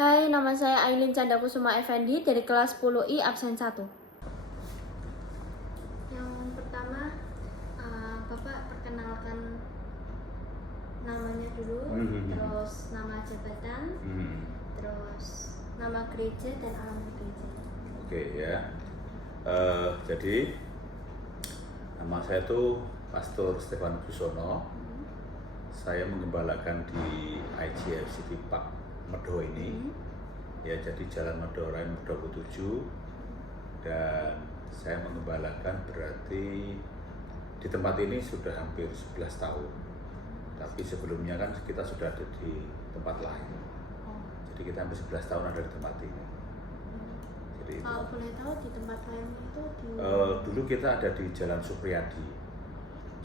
Hai, nama saya Ailin Candakusuma Effendi dari kelas 10I absen 1. Yang pertama, Bapak perkenalkan namanya dulu, terus nama jabatan, terus nama gereja dan alamat gereja. Oke ya. Jadi nama saya tuh Pastor Stefan Busono. Saya mengembalakan di IGF City Park Medo ini. Ya, jadi Jalan Medo Raya Medo 27. Dan saya mengembalakan berarti di tempat ini sudah hampir 11 tahun. Tapi sebelumnya kan kita sudah ada di tempat lain. Jadi kita hampir 11 tahun ada di tempat ini. Jadi itu. Kalau boleh tahu di tempat lain itu di Dulu kita ada di Jalan Supriyadi.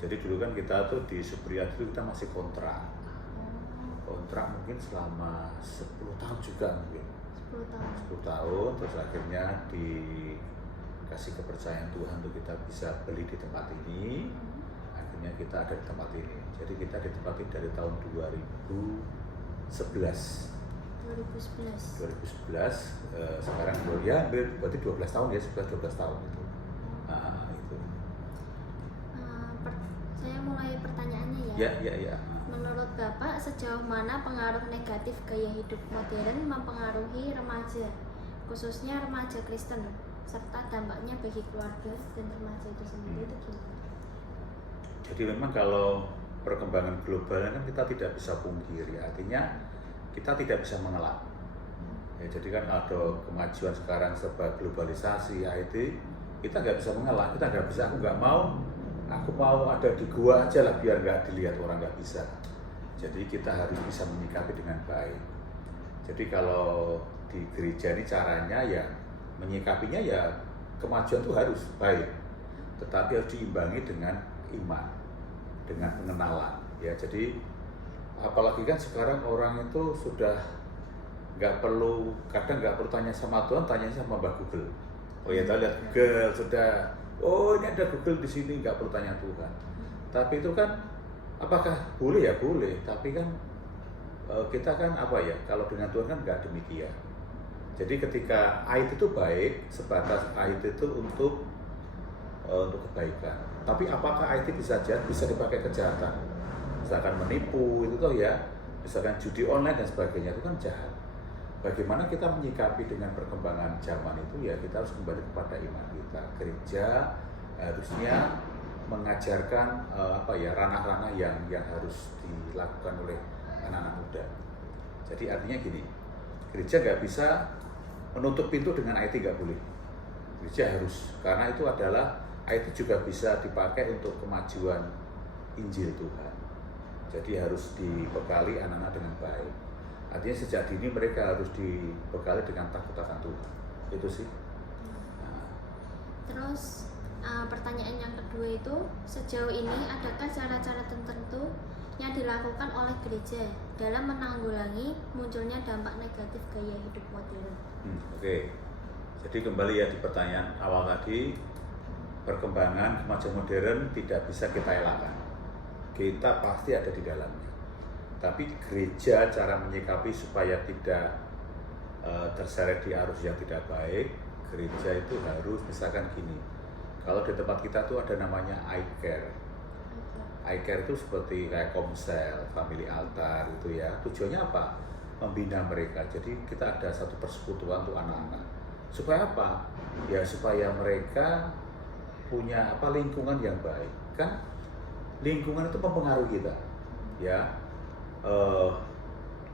Jadi dulu kan kita tuh di Supriyadi itu kita masih kontrak mungkin selama 10 tahun juga mungkin 10 tahun. 10 tahun, terus akhirnya dikasih kepercayaan Tuhan untuk kita bisa beli di tempat ini. Akhirnya kita ada di tempat ini. Jadi kita di tempat ini dari tahun 2011. 2011 sekarang ya berarti 12 tahun ya, 11-12 tahun itu. Nah, itu. Saya mulai pertanyaannya ya. Ya. Menurut Bapak, sejauh mana pengaruh negatif gaya hidup modern mempengaruhi remaja, khususnya remaja Kristen, serta dampaknya bagi keluarga dan remaja itu sendiri itu gimana? Jadi memang kalau perkembangan global kan kita tidak bisa pungkiri, artinya kita tidak bisa mengelak. Ya, jadi kan ada kemajuan sekarang serba globalisasi, IT, kita nggak bisa mengelak, kita nggak bisa, aku mau ada di gua aja lah biar nggak dilihat orang, nggak bisa. Jadi kita harus bisa menyikapi dengan baik. Jadi kalau di gereja ini caranya ya menyikapinya ya kemajuan itu harus baik, tetapi harus diimbangi dengan iman, dengan pengenalan. Ya, jadi apalagi kan sekarang orang itu sudah kadang nggak perlu tanya sama Tuhan, tanya sama Mbak Google. Oh ya, kita lihat Google sudah. Oh, ini ada Google di sini, nggak perlu tanya Tuhan. Tapi itu kan apakah boleh? Ya boleh, tapi kan kita kan kalau dengan Tuhan kan nggak demikian. Jadi ketika ayat itu baik, sebatas ayat itu untuk kebaikan. Tapi apakah ayat itu bisa jahat, bisa dipakai kejahatan? Misalkan menipu itu toh ya, misalkan judi online dan sebagainya itu kan jahat. Bagaimana kita menyikapi dengan perkembangan zaman itu ya kita harus kembali kepada iman kita. Gereja harusnya mengajarkan ranah-ranah yang harus dilakukan oleh anak-anak muda. Jadi artinya gini, gereja nggak bisa menutup pintu dengan IT, nggak boleh. Gereja harus, karena itu adalah IT juga bisa dipakai untuk kemajuan Injil Tuhan. Jadi harus dibekali anak-anak dengan baik. Artinya sejak dini mereka harus dibekali dengan takut akan Tuhan. Itu sih. Terus pertanyaan yang kedua itu, sejauh ini adakah cara-cara tertentu yang dilakukan oleh gereja dalam menanggulangi munculnya dampak negatif gaya hidup modern? Oke. Jadi kembali ya di pertanyaan awal tadi, perkembangan kemajuan modern tidak bisa kita elakkan. Kita pasti ada di dalamnya. Tapi gereja cara menyikapi supaya tidak terseret di arus yang tidak baik, gereja itu harus misalkan gini. Kalau di tempat kita tuh ada namanya iCare. iCare itu seperti kayak Komsel, Family Altar gitu ya. Tujuannya apa? Membina mereka. Jadi kita ada satu persekutuan untuk anak-anak. Supaya apa? Ya supaya mereka punya lingkungan yang baik. Kan lingkungan itu mempengaruhi kita. Ya.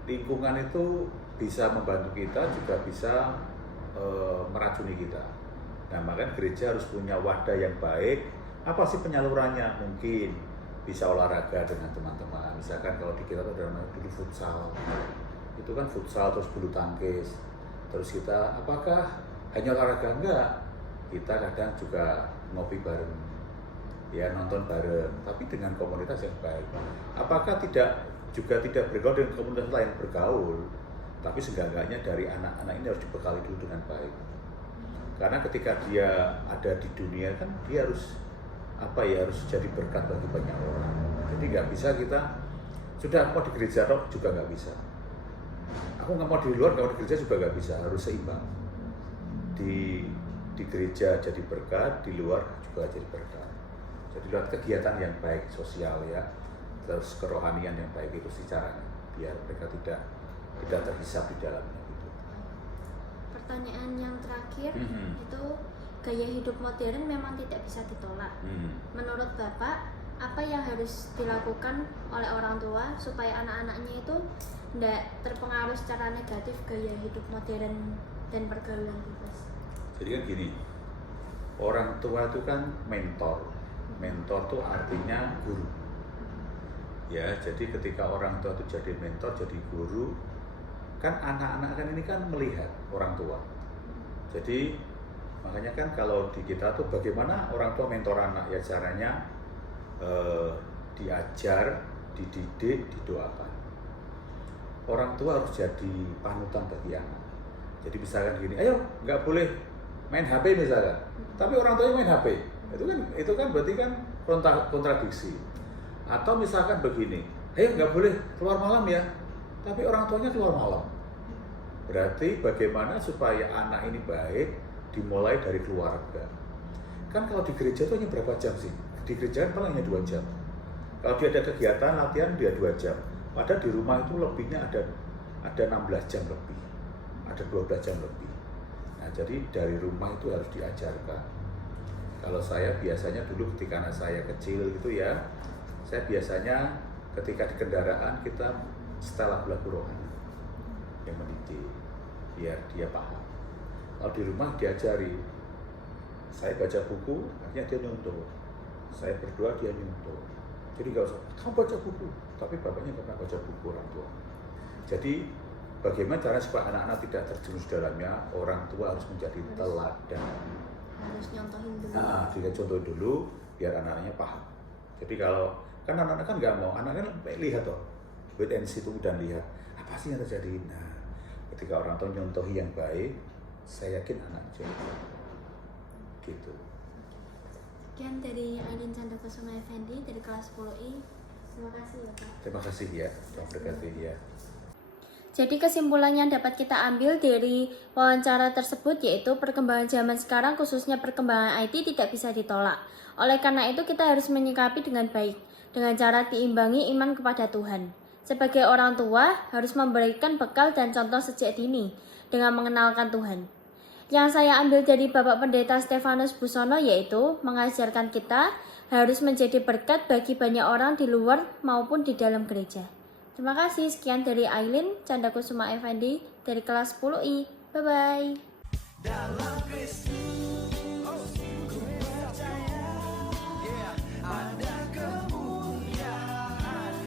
Lingkungan itu bisa membantu kita, juga bisa meracuni kita. Nah, makanya gereja harus punya wadah yang baik. Apa sih penyalurannya? Mungkin bisa olahraga dengan teman-teman. Misalkan kalau di kita ada namanya dulu futsal. Itu kan futsal terus bulu tangkis. Terus kita apakah hanya olahraga? Enggak. Kita kadang juga ngopi bareng. Ya, nonton bareng, tapi dengan komunitas yang baik. Apakah tidak bergaul dengan komunitas lain? Bergaul, tapi seenggak-enggaknya dari anak-anak ini harus dibekali dulu dengan baik. Karena ketika dia ada di dunia kan dia harus jadi berkat bagi banyak orang. Jadi nggak bisa kita sudah mau di gereja rock juga nggak bisa. Aku nggak mau di luar, nggak mau di gereja juga nggak bisa, harus seimbang. Di gereja jadi berkat, di luar juga jadi berkat. Jadi lewat kegiatan yang baik sosial ya, terus kerohanian yang baik itu sih caranya, biar mereka tidak terhisap di dalamnya gitu. Pertanyaan yang terakhir itu, gaya hidup modern memang tidak bisa ditolak. Menurut Bapak, apa yang harus dilakukan oleh orang tua supaya anak-anaknya itu tidak terpengaruh secara negatif gaya hidup modern dan pergaulan bebas? Jadi kan gini, orang tua itu kan mentor. Mentor itu artinya guru. Ya, jadi ketika orang tua itu jadi mentor, jadi guru, kan anak-anak kan ini kan melihat orang tua. Jadi makanya kan kalau di kita tuh bagaimana orang tua mentor anak, ya caranya diajar, dididik, didoakan. Orang tua harus jadi panutan bagi anak. Jadi misalkan gini, ayo nggak boleh main HP misalkan, tapi orang tuanya main HP, itu kan berarti kan kontradiksi. Atau misalkan begini, ayo nggak boleh keluar malam ya, tapi orang tuanya keluar malam. Berarti bagaimana supaya anak ini baik dimulai dari keluarga. Kan kalau di gereja itu hanya berapa jam sih? Di gereja kan paling hanya 2 jam. Kalau dia ada kegiatan latihan dia 2 jam. Padahal di rumah itu lebihnya ada 16 jam lebih, ada 12 jam lebih. Nah, jadi dari rumah itu harus diajarkan. Kalau saya biasanya dulu ketika anak saya kecil gitu ya, saya biasanya ketika di kendaraan kita setel lagu rohani yang mendidik, biar dia paham. Kalau di rumah diajari, saya baca buku, akhirnya dia nyontoh. Saya berdoa, dia nyontoh. Jadi nggak usah, kamu baca buku, tapi bapaknya nggak pernah baca buku orang tua. Jadi bagaimana cara supaya anak-anak tidak terjerumus dalamnya, orang tua harus menjadi teladan. Harus nyontohin dulu. Nah, dia contoh dulu, biar anak-anaknya paham. Jadi kalau, kan anak-anak kan nggak mau, anak-anak lihat toh, wait and see itu dan lihat, apa sih yang terjadi. Nah, ketika orang tua nyontohi yang baik, saya yakin anak jadi gitu. Sekian dari Aidin Candakusuma Effendi dari kelas 10I. Terima kasih ya Pak. Terima kasih ya, Tuhan berkati ya. Jadi kesimpulan yang dapat kita ambil dari wawancara tersebut yaitu perkembangan zaman sekarang khususnya perkembangan IT tidak bisa ditolak. Oleh karena itu kita harus menyikapi dengan baik dengan cara diimbangi iman kepada Tuhan. Sebagai orang tua harus memberikan bekal dan contoh sejak dini dengan mengenalkan Tuhan. Yang saya ambil dari Bapak Pendeta Stefanus Busono yaitu mengajarkan kita harus menjadi berkat bagi banyak orang di luar maupun di dalam gereja. Terima kasih, sekian dari Ailin Candakusuma Effendi dari kelas 10I. Bye-bye.